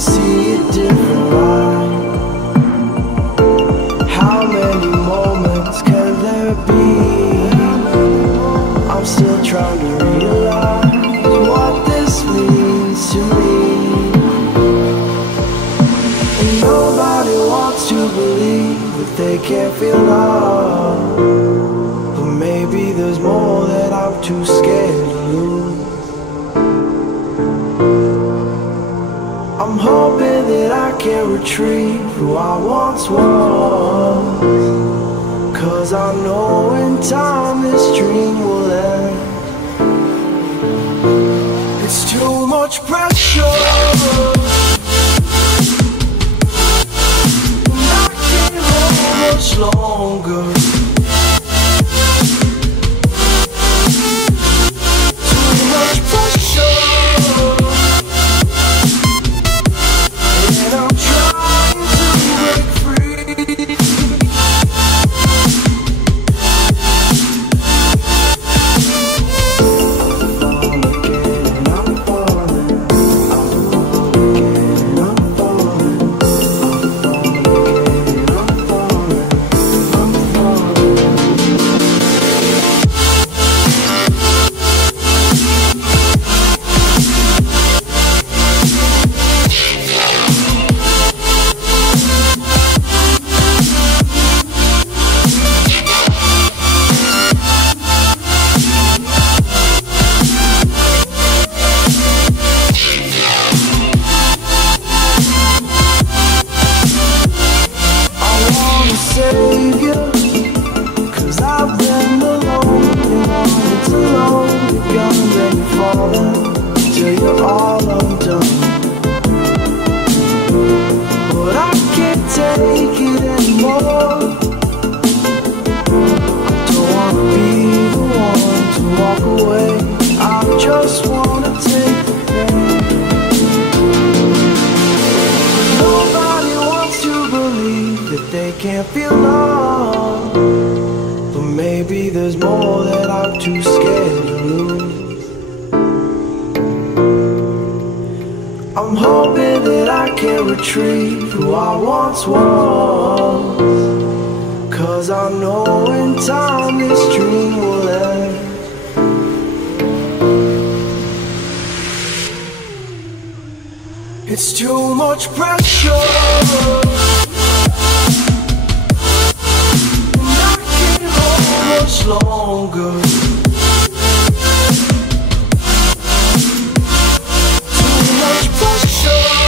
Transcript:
see a different light. How many moments can there be? I'm still trying to realize what this means to me. And nobody wants to believe that they can't feel love, but maybe there's more that I'm too scared to lose. I'm hoping that I can retrieve who I once was, 'cause I know in time this dream will end. It's too much pressure, and I can't hold much longer. Too much pressure, and I'm trying to break free. I'm hoping that I can retrieve who I once was, 'cause I know in time this dream will end. It's too much pressure, and I can't hold much longer. Too much pressure.